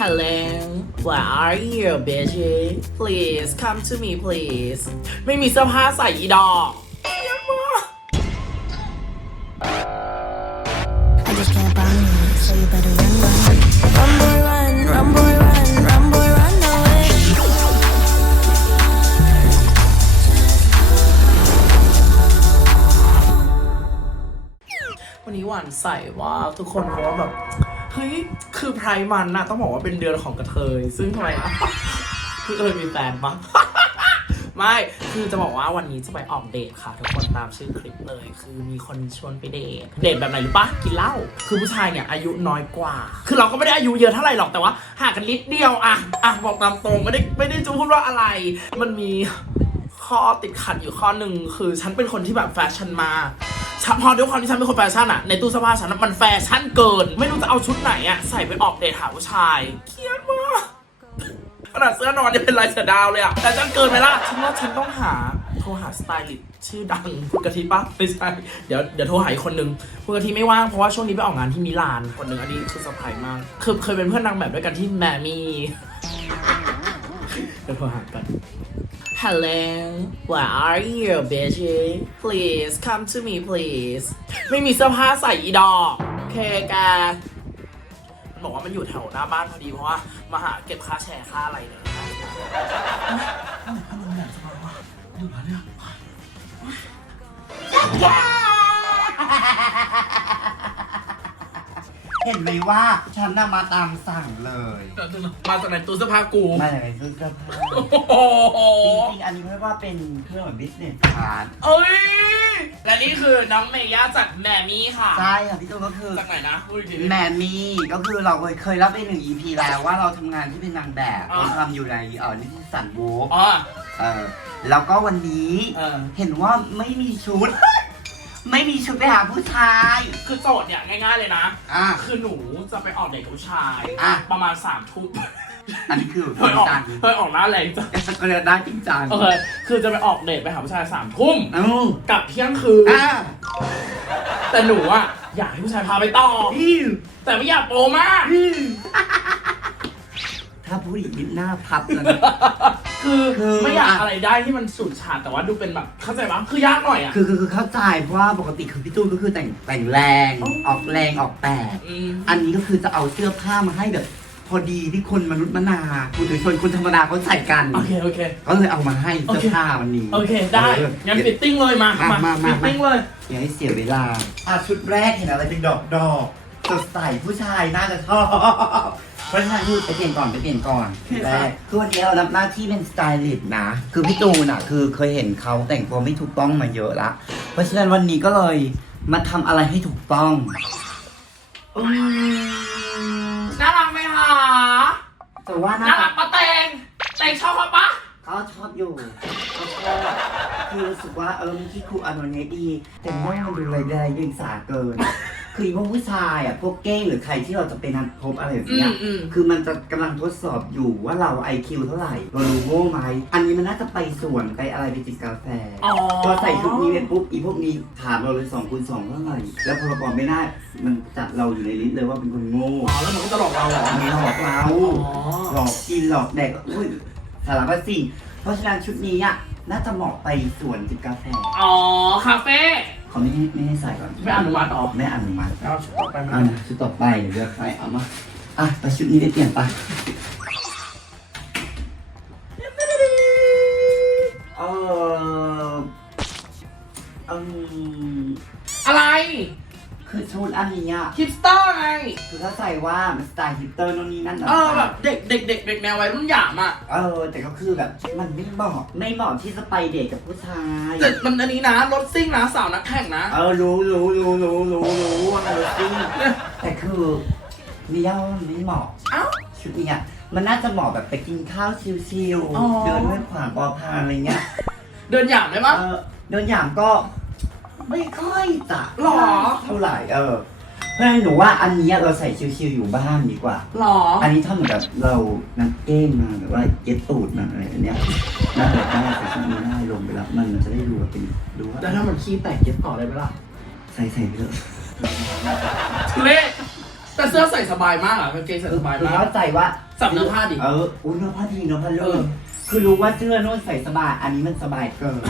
Hello where are you bitch please come to me please ไม่มีเสื้อผ้าใส่อีดอกเยี่ยมมาก I just can't buy me, so you better run, run. Run, boy, run, run, boy, run, run, boy, run away. วันนี้หวานใส่ว่าทุกคนเพราะว่าแบบ เฮ้ย คือไพร์มันนะต้องบอกว่าเป็นเดือนของกระเทย ซึ่งทำไมอะพี่กระเทยมีแฟนปะไม่ คือจะบอกว่าวันนี้จะไปออกเดทค่ะ ทุกคนตามชื่อคลิปเลย คือมีคนชวนไปเดท เดทแบบไหนรู้ปะกินเหล้า คือผู้ชายเนี่ยอายุน้อยกว่า คือเราก็ไม่ได้อายุเยอะเท่าไหร่หรอก แต่ว่าห่างกันนิดเดียวอะอะบอกตามตรงไม่ได้ไม่ได้จะพูดว่าอะไร มันมีข้อติดขัดอยู่ข้อหนึ่งคือฉันเป็นคนที่แบบแฟชั่นมาก ฉันพอด้วยความที่ฉันเป็นคนแฟชั่นอะในตู้เสื้อผ้าฉันมันแฟชั่นเกิน ไม่รู้จะเอาชุดไหนอะใส่ไปออกเดทหาผู้ชายเครียดมากขนาดเสื้อนอนยังเป็นลายเสือดาวเลยอะแต่ฉันเกินไปละฉันว่าฉันต้องหาโทรหาสไตลิสต์ชื่อดังคุณกะทิปะไม่ใช่เดี๋ยวเดี๋ยวโทรหาอีกคนนึงคุณกะทิไม่ว่างเพราะว่าช่วงนี้ไปออกงานที่มิลานคนหนึ่งอันนี้คือเซอร์ไพรส์มากคือเคยเป็นเพื่อนนางแบบด้วยกันที่แมมี่เดี๋ยวโทรหากัน Hello where are you bitch please come to me please ไม่มีเสื้อผ้าใส่อีดอกโอเคแกมันบอกว่ามันอยู่แถวหน้าบ้านพอดีเพราะว่ามาหาเก็บค่าแชร์ค่าอะไรเนี่ยอยู่มา เนี่ยเห็นไหมว่าฉันน่ะมาตามสั่งเลย มาจากไหนตู้เสื้อผ้ากู มาจากไหนซื้อเสื้อผ้าโอ้โหจริงๆอันนี้เรียกว่าเป็นเครื่องเหมือนบิสเนสคาร์ดเอ้ย และนี่คือน้องเมย่าจากแมมี่ค่ะ ใช่ค่ะพี่ตูนก็คือ จากไหนนะพูดอีกที แมนนี่ก็คือเราเคยเคยรับไปหนึ่ง EP แล้วว่าเราทำงานที่เป็นนางแบบอ่า เราทำอยู่ในเออนิติสันโวกอ๋อเออแล้วก็วันนี้ เออ เห็นว่าไม่มีชุด ไม่มีชุดไปหาผู้ชาย คือโจทย์เนี่ยง่ายๆเลยนะ อะคือหนูจะไปออกเดทกับผู้ชาย อะ ประมาณสามทุ่มอันนี้คือเคยออกจังเคยออกหน้าแรงจ้ะก็เลยได้จริงจังโอเคคือจะไปออกเดทไปหาผู้ชายสามทุ่มอืมกลับเที่ยงคืน อะแต่หนูอะอยากให้ผู้ชายพาไปต่อ อิ้วแต่ไม่อยากโปรมากถ้าผู้หญิงนิดหน้าพับแล้วนะคื อคือไม่อยากอะอะไรได้ที่มันสูดฉาดแต่ว่าดูเป็นแบบเข้าใจปะคือยากหน่อยอะ คือคือคือเข้าใจเพราะว่าปกติคือพี่ตูนก็คือแต่งแต่งแรงอ๋อออกแรงออกแปดอืม อันนี้ก็คือจะเอาเสื้อผ้ามาให้แบบ พอดีที่คนมนุษย์มนาผู้ถือชนคนธรรมดาเขาใส่กัน โอเคโอเค ก็เลยเอามาให้เสื้อผ้าวันนี้โอเค ได้เออ งั้นฟิตติ้งเลยมามามามา ฟิตติ้งเลย อย่าให้เสียเวลาอะชุดแรกเห็นอะไรเป็นดอกดอกสดใสผู้ชายน่าจะชอบ เพราะฉะนั้นคือไปเปลี่ยนก่อนไปเปลี่ยนก่อนโอเคแรครับกคือวันนี้เรารับหน้าที่เป็นสไตลิสต์นะ คือพี่ตูนอะ คือเคยเห็นเขาแต่งตัวไม่ถูกต้องมาเยอะละ เพราะฉะนั้นวันนี้ก็เลยมาทำอะไรให้ถูกต้อง อืมน่ารักไหมคะแต่ว่าน่าน่ารัรักกปะเตงเตงชอบปะปะเขาชอบอยู่เขาชอบคือรู้สึกว่าเออมันที่ครูอานนท์เนี่ยดี แต่ว่ามันดูไรไรยิงสาเกิน คือพวกผู้ชายอะพวกเก้งหรือใครที่เราจะไปนัดพบอะไรแบบอืเนี้มยอืมคือมันจะกำลังทดสอบอยู่ว่าเรา IQ เท่าไหร่เรารู้โง่ไหมอันนี้มันน่าจะไปสวนไปอะไรไปจิบกาแฟอ๋อพอใส่ชุดนี้ไปปุ๊บอีพวกนี้ถามเราเลยสองคูณสองเท่าไหร่แล้วพอเราบอกไม่ได้มันจัดเราอยู่ในลิสต์เลยว่าเป็นคนโง่อ๋อแล้วมันก็จะหลอกเราเหรอมันหลอกเราอ๋อหลอกกินหลอกแดกอุ้ยสารพัดสิ่ง เพราะฉะนั้นชุดนี้อะน่าจะเหมาะไปสวนจิบกาแฟ อ๋อ คาเฟ่เขาไม่ให้ไม่ให้ใส่ก่อนไม่อนุมัติหรอไม่อนุมัติเอาชุดต่อไปมาเอานะชุดต่อไปเดี๋ยวเลือกไปเอามาอะแต่ชุดนี้ได้เปลี่ยนปะเอออืมอะไร คือชุดอันนี้อะฮิปสเตอร์ไง คือถ้าใส่ว่ามันสไตล์ฮิปเตอร์โน่นนี่นั่นเออแบบเด็กเด็กเด็กเด็กแนววัยรุ่นหยามอะเออ แต่ก็คือแบบมันไม่เหมาะไม่เหมาะที่จะไปเดทกับผู้ชายแต่มันอันนี้นะรถซิ่งนะสาวนักแข่งนะ เออรู้รู้รู้รู้รู้รู้ว่ามันจริงแต่คือนี่ย่าว่ามันไม่เหมาะเอ้าชุดเนี้ยมันน่าจะเหมาะแบบไปกินข้าวชิลอ๋อๆเดินไม่ขวางปอพานอะไรเงี้ยเดินหยามได้ปะเออเดินอย่างก็ ไม่ค่อยจะหรอ เท่าไหร่เออ เพราะฉะนั้นหนูว่าอันเนี้ยเราใส่ชิลๆอยู่บ้านดีกว่า หรอ อันนี้ถ้าเหมือนแบบเรานักเก้งมาแบบว่าเย็ดตูดมาอะไรแบบเนี้ยน่าจะได้ใส่ชุดนี้ได้ลงไปแล้วมันจะได้ดูว่าเป็นดูว่าแล้วถ้ามันขี้แตกเย็บต่อได้ไหมล่ะใส่ใส่ไปเถอะทุเล่แต่เสื้อใส่สบายมากอะกางเกงใส่สบายคือมาก เข้าใจว่าสับเนื้อผ้าดิเอออุ้ยเนื้อผ้าดีเนื้อผ้าเอเลิอศคือรู้ว่าเสื้อนุ่นใส่สบาย อันนี้มันสบายเกิน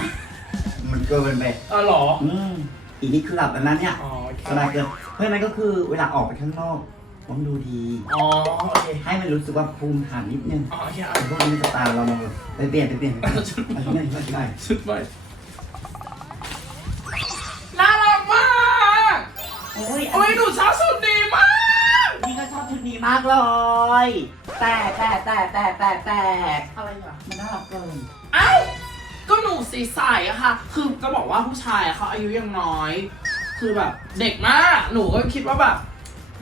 มันเกินไปเออเหรอ อืมอีนี่คือหลับแล้วนะเนี่ยอ๋อโอเคสบายเกินเพราะฉะนั้นก็คือเวลาออกไปข้างนอกต้องดูดี อ๋อโอเคให้มันรู้สึกว่าภูมิฐานนิดนึงอ๋อโอเคพวกนี้มันจะตามเรามาไปเปลี่ยนไปเปลี่ยนไปเปลี่ยนไปเปลี่ยนไปเปลี่ยน ชุดใหม่น่ารักมากโอ้ยโอ้ยหนูชอบชุดนี้มาก นี่ก็ชอบชุดนี้มากเลย แต่แต่แต่แต่แต่แต่อะไรอะมันน่ารักเกินเอ้า ก็หนูสีใสอะค่ะ คือจะบอกว่าผู้ชายอะเขาอายุยังน้อย คือแบบ เด็กมาก หนูก็คิดว่าแบบ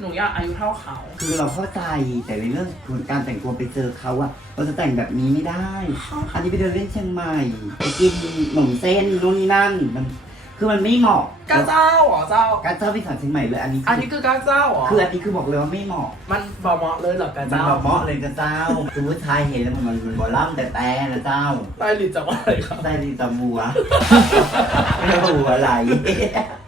หนูอยากอายุเท่าเขา คือเราเข้าใจแต่ในเรื่องของการแต่งตัวไปเจอเขาอะเราจะแต่งแบบนี้ไม่ได้ อันนี้ไปเดินเล่นเชียงใหม่ไปกินขนมเส้นนู่นนี่นั่นมัน คือมันไม่เหมาะกาเจ้าเหรอเจ้า การเจ้าไปสานเชียงใหม่เลยอันนี้อันนี้คือกาเจ้าเหรอคืออันนี้คือบอกเลยว่าไม่เหมาะ มันบอเหมาะเลยเหรอกามันเจ้าเหมาะเลยกับเจ้าคือผู้ชายเห็นแล้วมันมันบอล่ำแต่แต่นะเจ้าใต้ลิ้นจะว่าอะไรครับได้ดีตาบัวไม่ได้บัวอะไร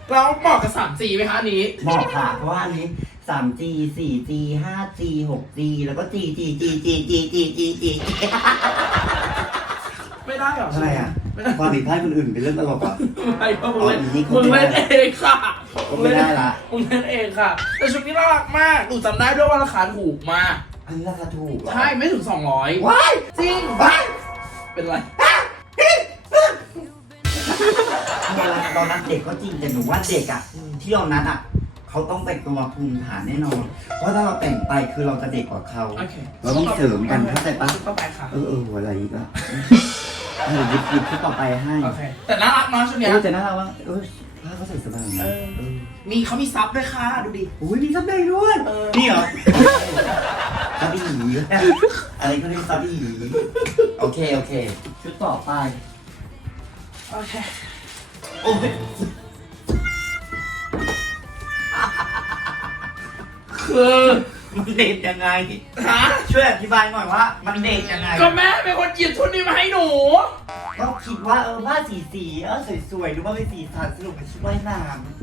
แล้วเหมาะกับ 3G ไหมคะอันนี้ เหมาะค่ะ เพราะว่าอันนี้ 3G 4G 5G 6G แล้วก็ G G G G G G G G ไม่ได้เหรอทำไมอะไม่ได้ ความผิดพลาดคนอื่นเป็นเรื่องตลกอะ ไม่เพราะมึงเล่นอ๋ออันนี้มึงเล่นเองค่ะไม่ได้ละ มึงเล่นเองค่ะ แต่ชุดนี้น่ารักมากหนูจำได้ด้วยว่าราคาถูกมากอันนี้ราคาถูกเหรอใช่ไม่ถึง 200 ว้ายจริงว้ายเป็นไรเวลาเรานัดเด็กก็จริงแต่หนูว่าเด็กอะที่เรานัดอะเขาต้องแต่งตัวภูมิฐานแน่นอน เพราะถ้าเราแต่งไปคือเราจะเด็กกว่าเขา โอเคเราต้องเสริมกันเข้าใจปะชุดต่อไปค่ะ เออเอออะไรอีกอะ เออหยิบหยิบชุดต่อไปให้โอเค แต่น่ารักเน้อยชุดเนี้ยเออแต่น่ารักว่าเออผ้าเขาใส่สบายนะเออ เออมีเขามีซับด้วยค่ะ ดูดิอุ้ยมีซับในด้วยเออ นี่เหรอซับอีหลีอะไรก็เรียกซับอีหลีโอเคโอเค ชุดต่อไป โอเค โอ้ยคือ มันเด็ดยังไงฮะช่วยอธิบายหน่อยว่า มันเด็ดยังไงก็แม่เป็นคนหยิบชุดนี้มาให้หนู ก็คิดว่าเออผ้าสีสีเออสวยๆดูว่าเป็นสีสันสรุปเป็นชุดว่ายน้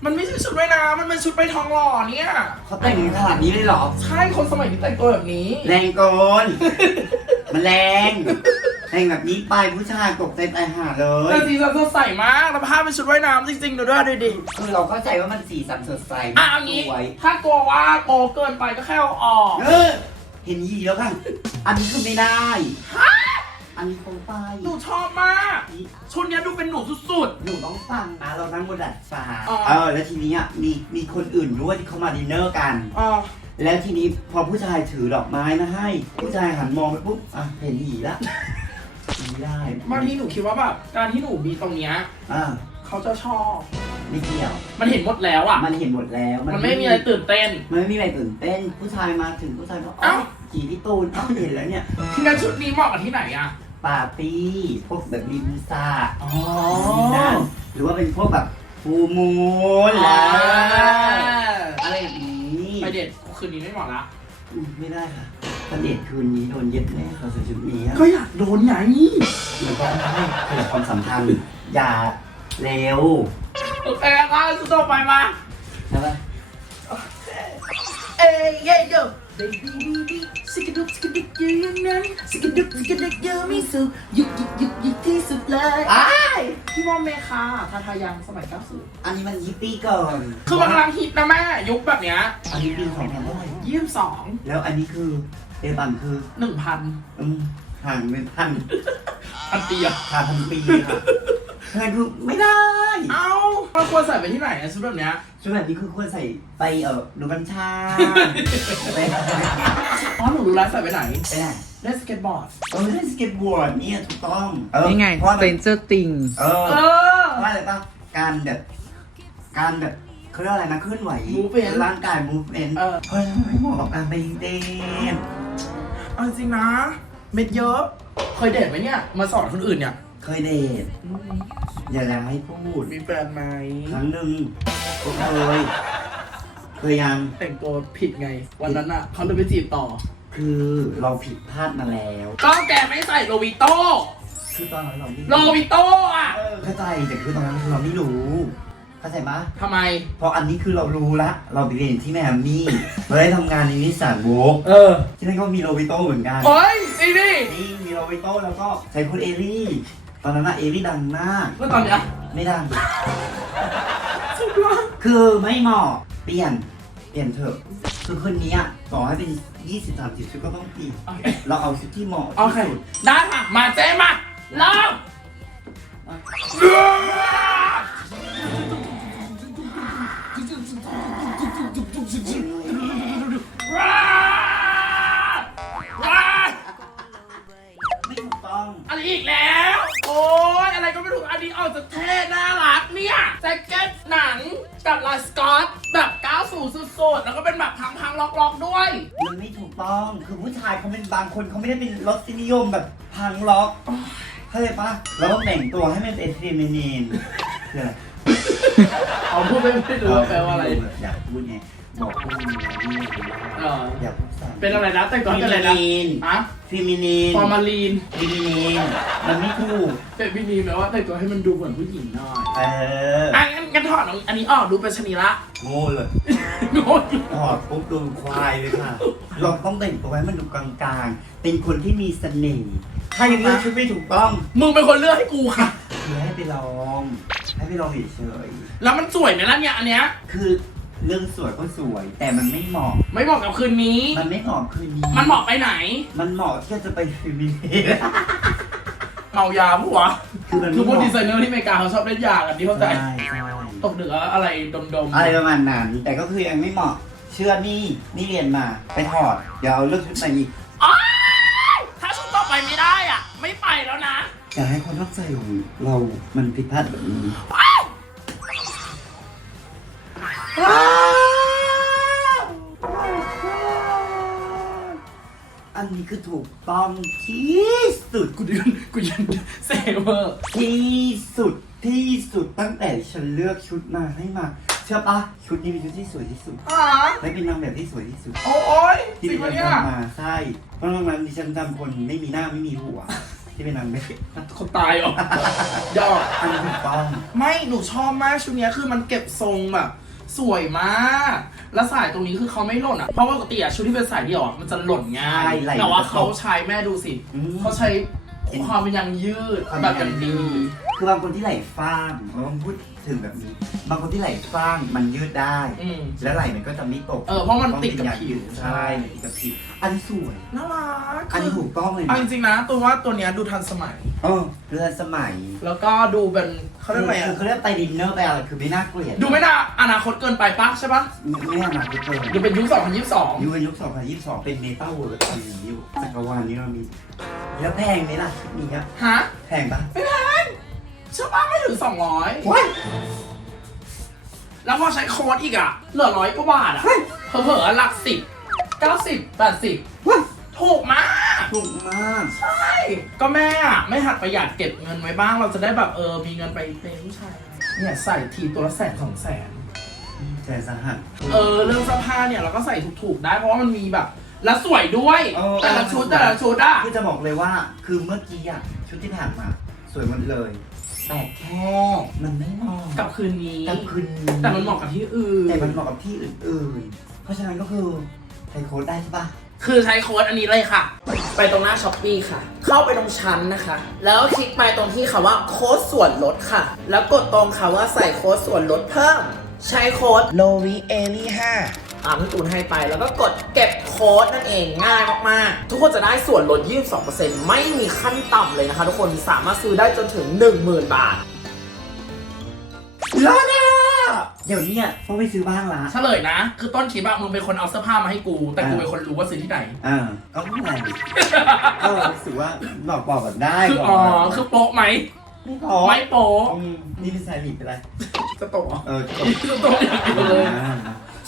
มันไม่ใช่ชุดว่ายน้ำมันเป็นชุดไปทองหล่อเนี่ยำเขาแต่งขนาดนี้เลยเหรอ ใช่คนสมัยนี้แต่งตัวแบบนี้ แรงโกนมันแรง แรงแบบนี้ไปผู้ชายตกใจตายห่าเลแต่ย สีสันสดใสมากแล้วผ้าเป็นชุดว่ายน้ำจริงๆดูด้วยดูดิคือเราเข้าใจว่ามันสีสันสดใสอะเอางี้ สวยถ้ากลัวว่าโปเกินไปก็แค่เอาออกเออเห็นยีแล้วกันอันนี้คือไม่ได้ อันนี้คงไปหนูชอบมาก ชุดเนี้ยดูเป็นหนูสุด หนูต้องฟังนะเรานั่งบนดาดฟ้าอ๋อ เออ แล้วทีนี้อะมีมีคนอื่นด้วยที่เขามาดินเนอร์กัน ๆอ๋อแล้วทีนี้พอผู้ชายถือดอกไม้มาให้ ผู้ชายหันมองไปปุ๊บอะเห็นหีละ ไม่ได้บางทีหนูคิดว่าแบบการที่หนูมีตรงเนี้ยอ่าเขาจะชอบ ไม่เกี่ยว มันเห็นหมดแล้วอะ มันเห็นหมดแล้วมันไม่มีอะไรตื่นเต้น มันไม่มีอะไรตื่นเต้น ผู้ชายมาถึงผู้ชายก็เอ้าเอ้าจีพี่ตูนเอ้าเห็นแล้วเนี่ยที่นั้นชุดนี้เหมาะกับที่ไหนอะปาร์ตี้พวกแบบริมสระอ๋อนั่นหรือว่าเป็นพวกแบบฟูมูลอ๋ออะไรแบบนี้ไปเด็ดคืนนี้ไม่เหมาะละอืม ไม่ได้ค่ะถ้าเดทคืนนี้โดนเย็ดแน่เขาใส่ชุดนี้อะก็อยากโดนไงมันก็ทำให้เกิดความสัมพันธ์อย่าเร็วโอเคค่ะชุดต่อไปมาใช่ปะเอ้ยเย้โย่ baby baby สิกระดุกสิกระดุกยืนนั้นสิกระดุกสิกระดุกเยอะไม่สุดยุกยุกยุกยุกที่สุดเลยอ้ายพี่มอมเมคาทาทายังสมัย90อันนี้มันฮิปปี้ก่อนคือมันกำลังฮิตนะแม่ยุคแบบเนี้ยอันนี้ปีของพันเท่าไหร่ยี่สิบสองแล้วอันนี้คือเอบันคือหนึ่งพันอืมห่างเป็นพันพันปีอะขาดพันปีค่ะเพื่อนคือไม่ได้ เอ้า มันควรใส่ไปที่ไหนอะชุดแบบเนี้ย ชุดแบบนี้คือควรใส่ไปเออดูกัญชา ไปอ๋อหนูรู้แล้วใส่ไปไหนไปไหนเล่นสเก็ตบอร์ด เออเล่นสเก็ตบอร์ดเนี่ยถูกต้องเออนี่ไงเพราะว่ามัน Stranger Things เออเออ ว่าอะไรป่ะการแบบการแบบเขาเรียกอะไรนะเคลื่อนไหว Movement ร่างกาย movement เออ เพราะฉะนั้นไม่เหมาะกับการไปเดท เอาจริงนะ เม็ดเยอะ เคยเดทไหมเนี่ย มาสอนคนอื่นเนี่ย เคยเดทอย่าแล้วให้พูด มีแฟนไหมครั้งหนึ่งก็เคย เคยยัง แต่งตัวผิดไง วันนั้นอะเขาเลยไปจีบต่อ คือเราผิดพลาดมาแล้ว ก็แกไม่ใส่โลวิโต้คือตอนนั้นเราไม่โลวิโต้อะเออเข้าใจแต่คือตอนนั้นเราไม่รู้ เข้าใจปะทำไม เพราะอันนี้คือเรารู้ละ เราไปเรียนที่แมมมี่เราได้ทำงานในนิสสันโวกเออ ที่นั่นก็มีโรบิโต้เหมือนกันโอ้ยจริงดิ นี่มีโรบิโต้แล้วก็ใช้คุณเอลี่ ตอนนั้นอะเอลี่ดังมาก เมื่อตอนเนี้ยไม่ดังสุดยอดคือไม่เหมาะ เปลี่ยน เปลี่ยนเถอะ คือคนนี้อะต่อให้เป็น 20 30ชุดก็ต้องเปลี่ยนโอเคเราเอาชุดที่เหมาะโอเค ที่สุดได้ค่ะ มาเจ๊มาเริ่มว้าวว้าวไม่ถูกต้องอะไรอีกแล้วโอ้ย อะไรก็ไม่ถูกอันนี้ออกจากเท่น่ารักเนี่ยแจ็คเก็ตหนังกับลายสกอตแบบ90สุดๆแล้วก็เป็นแบบพังๆล็อกๆด้วย มันไม่ถูกต้องคือผู้ชายเขาเป็นบางคนเขาไม่ได้เป็นรสนิยมแบบพังล็อกเข้าใจปะเราต้องแต่งตัวให้มันเป็นเทมเนนคืออะไรเอาพูดไม่ไม่รู้ว่าแปลว่าอะไร อยากพูดไงบอกพูดไง เอออยากพูดสั่เป็นอะไรนะแต่ก่อนฟิเป็นมิอะไรนะนีนฮะฟิมินีนฟอร์มาลีนฟิมินีนมันไม่ถูกแต่พี่นีแปลว่าแต่งตัวให้มันดูเหมือนผู้หญิงหน่อยเอออะงั้นงั้นถอดอันนี้ออกดูเป็นชนีละโง่เลยโง่อยู่ถอดปุ๊บดูควายเลยค่ะเราต้องแต่งตัวให้มันดูกลางๆ เป็นคนที่มีเสน่ห์ถ้ายังเลือกชุดไม่ถูกต้อง มึงเป็นคนเลือกให้กูค่ะคือให้ไปลอง ให้ไปลองเฉยแล้วมันสวยไหมล่ะเนี่ยอันเนี้ยๆคือ เรื่องสวยก็สวย แต่มันไม่เหมาะ ไม่เหมาะกับคืนนี้ มันไม่เหมาะคืนนี้ มันเหมาะไปไหน มันเหมาะที่จะไปฟิมินีนเมายาปะวะคือมันคือพวกไม่ดีเหไซมาะเนอร์ที่อเมริกาเขาชอบเล่นยากันที่เข้าใจ ใช่ใช่ตกเหนืออะไรดมๆ อะไรประมาณนั้น แต่ก็คือยังไม่เหมาะ เชื่อนี่นี่เรียนมา ไปถอด เดี๋ยวเอาเลือกชุดมาอีกอ้ายถ้าชุดต่อไปไม่ได้อะ ไม่ไปแล้วนะ อย่าให้ความตั้งใจของเรา มันผิดพลาดแบบนี้อั นนี้คือถูกต้องที่สุดกูยืนกูยืนเซเวอร์ที่สุดที่สุดตั้งแต่ฉันเลือกชุดมาให้มาเชื่อปะชุดนี้เป็นชุดที่สวยที่สุดอ่าและเป็นนางแบบที่สวยที่สุด โอ้ยจที่ริงดิปะฉันเนี่ยทำมาใช่เพราะตรงนั้นดิฉันทำคนไม่มีหน้าไม่มีหัว ที่เป็นนางแบบคนตายเหรอยอกอันนี้ถูกต้อง ไม่ หนูชอบมากชุดเนี้ยคือมันเก็บทรงแบบ สวยมาก แล้วสายตรงนี้คือเขาไม่หล่นอะ เพราะปกติอะชุดที่เป็นสายเดี่ยวอะมันจะหล่นง่ายใช่ไหล่แต่ว่ามันจะตกเขาใช้แม่ดูสิ อืม เขาใช้ความเป็นยังยืดแบบอย่างดี คือบางคนที่ไหล่ฟ้างเราต้องพูดถึงแบบนี้ บางคนที่ไหล่ฟ้างมันยืดได้ อืม แล้วไหล่มันก็จะไม่ตกเออเพราะมันต้องติดกับเป็นอย่างผิว ใช่มันติดกับผิวอันนี้สวย น่ารักอันนี้ถูกต้องเลยเอานะจริงๆนะ ตัวว่าตัวเนี้ยดูทันสมัย เออเรือนสมัยแล้วก็ดูเป็นเขาเรียกอะไรคืออะเขาเรียกไปดินเนอร์ไปอะไรคือไม่น่าเกลียดดูไม่น่าอนาคตเกินไปปะใช่ปะไม่น่ารักเกินดูเป็นยุค2022 ยูเป็นยุค2022 เป็นเมตาเวิร์ดอันนี้อยู่จักรวาลนี้เรามี แล้วแพงไหมล่ะชุดนี้ครับฮะ แพงปะไม่แพงใช่ปะไม่ถึง 200 ว้าย แล้วพอใช้โค้ดอีกอะเหลือร้อยกว่าบาทอะเผลอๆหลักสิบเก้าสิบแปดสิบว้าย ถูกมาก ถูกมาก ใช่ ก็แม่อะไม่หัดประหยัดเก็บเงินไว้บ้าง เราจะได้แบบเออ มีเงินไปเป็นผู้ชาย เนี่ยใส่ทีตัวละแสนสองแสน แต่สหัส เออเรื่องเสื้อผ้าเนี่ยเราก็ใส่ถูกๆได้เพราะว่ามันมีแบบ แล้วสวยด้วย เออ แต่ละชุดแต่ละชุดอะคือจะบอกเลยว่าคือเมื่อกี้อะชุดที่ผ่านมาสวยหมดเลย แต่แค่มันไม่เหมาะกับคืนนี้ กับคืนนี้แต่มันเหมาะกับที่อื่นแต่มันเหมาะกับที่อื่นๆเพราะฉะนั้นก็คือใช้โค้ดได้ใช่ปะ คือใช้โค้ดอันนี้เลยค่ะ ไปตรงหน้าช้อปปีค่ะ เข้าไปตรงชั้นนะคะ แล้วคลิกไปตรงที่คำว่าโค้ดส่วนลดค่ะ แล้วกดตรงคำว่าใส่โค้ดส่วนลดเพิ่ม ใช้โค้ด l o v i e l i 5ตามที่ตูนให้ไปแล้วก็กดเก็บโค้ดนั่นเองง่ายมาก ๆ ทุกคนจะได้ส่วนลด 22%ไม่มีขั้นต่ำเลยนะคะ ทุกคนสามารถซื้อได้จนถึง 10,000 บาทรอดอะ เดี๋ยวเนี้ต้องไปซื้อบ้างละเฉลยนะ คือต้นคลิปอะมึงเป็นคนเอาเสื้อผ้ามาให้กู แต่กูเป็นคนรู้ว่าซื้อที่ไหน อ่าก็ไม่เป็นไรก็รู้สึกว่าบอกบอกแบบได้คือบอกอ๋อแบบคือโป๊ะไหมไม่พอไม่โป๊ะอืมนี่เป็นสายหลีดไปเลยจะโตะเหรอเออจบจะโตะอย่างเดียวเลย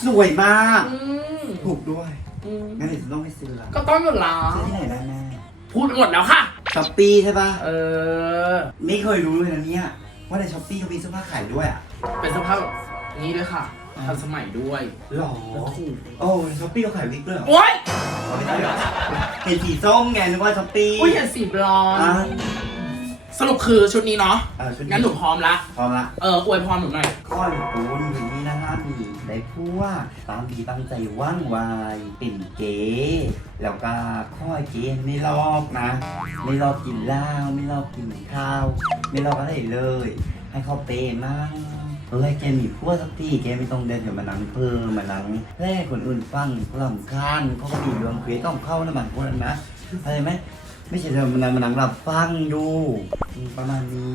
สวยมากอืมถูกด้วยอืมงั้นเดี๋ยวจะต้องไปซื้อละก็ต้องอยู่แล้ซื้อวที่ไหนได้แม่พูดหมดแล้วค่ะช้อปปี้ใช่ปะเออ ไม่เคยรู้เลยนะเนี่ยว่าในช้อปปี้เขามีเสื้อผ้าขายด้วยอะเป็นสภาพแบบ นี้ด้วยค่ะทันสมัยด้วยหรอแล้วถูกโอ้ในช้อปปี้เขาขายวิกด้วยเหรอโอ๊ยเอาไม่ใช่เหรอเห็นสีส้มไงนึกว่าช้อปปี้อุ้ยเห็นสีบลอนอ่าด์สรุปคือชุดนี้เนาะเออชุดนี้ งั้นหนูพร้อมละพร้อมละ เอออวยพรหนูหน่อยก้อนปูนอย่างนี้นะฮะมีได้พูดว่าตามดีตั้งใจว่างวายเป็นเก๋แล้วก็ข้อยเก๋ไม่ลอกนะ ไม่ลอกกินเหล้าไม่ลอกกินข้าว ไม่ลอกอะไรเลย ให้เขาเปย์มั่ง เออให้แกมีพวกสักทีแกไม่ต้องเดินกับมานังเพิ่มมานังแรกคนอื่นฟังเขาลำคาญเขาก็ดีดวงเควสต้องเข้านะมันพวกนั้นนะเข้าใจไหมไม่ใช่เดินมานังมานังหลับฟังอยู่อืมประมาณนี้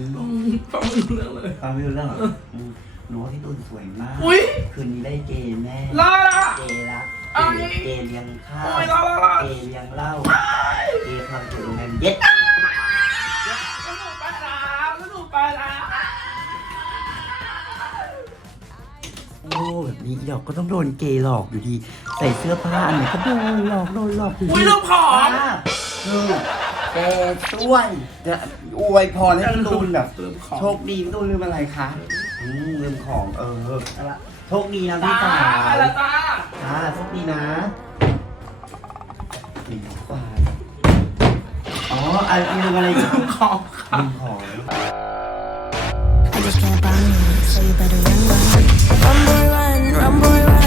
ฟังไม่รู้เรื่องเลยฟังไม่รู้เรื่องเหรออืมหนูว่าพี่ตูนสวยมากอุ้ยคืนนี้ได้เกย์แน่ลาละเกย์ละเอ้ยเกย์เลี้ยงข้าวโอ้ยลาละลาเกย์เลี้ยงเหล้าเกย์พาไปโรงแรมเย็ด นี้อีดอกก็ต้องโดนเกย์หลอกอยู่ดี ใส่เสื้อผ้าอันไหนก็โดนหลอกโดนหลอกอยู่ดีอุ้ยเรื่องผอมอ่าคือแกช่วยจะอวยพรให้พี่ตูนแบบเรื่องของ โชคดีพี่ตูนลืมอะไรคะอืมลืมของเออเอาละโชคดีนะตาพี่สาวไปแล้วจ้าอ่าโชคดีนะหนึ่งกว่าอ๋ออะไรลืมอะไรอีกเรื่องของค่ะลืมของ I just can't buy me, so you better run, run. Run, boy, run, I'm boy,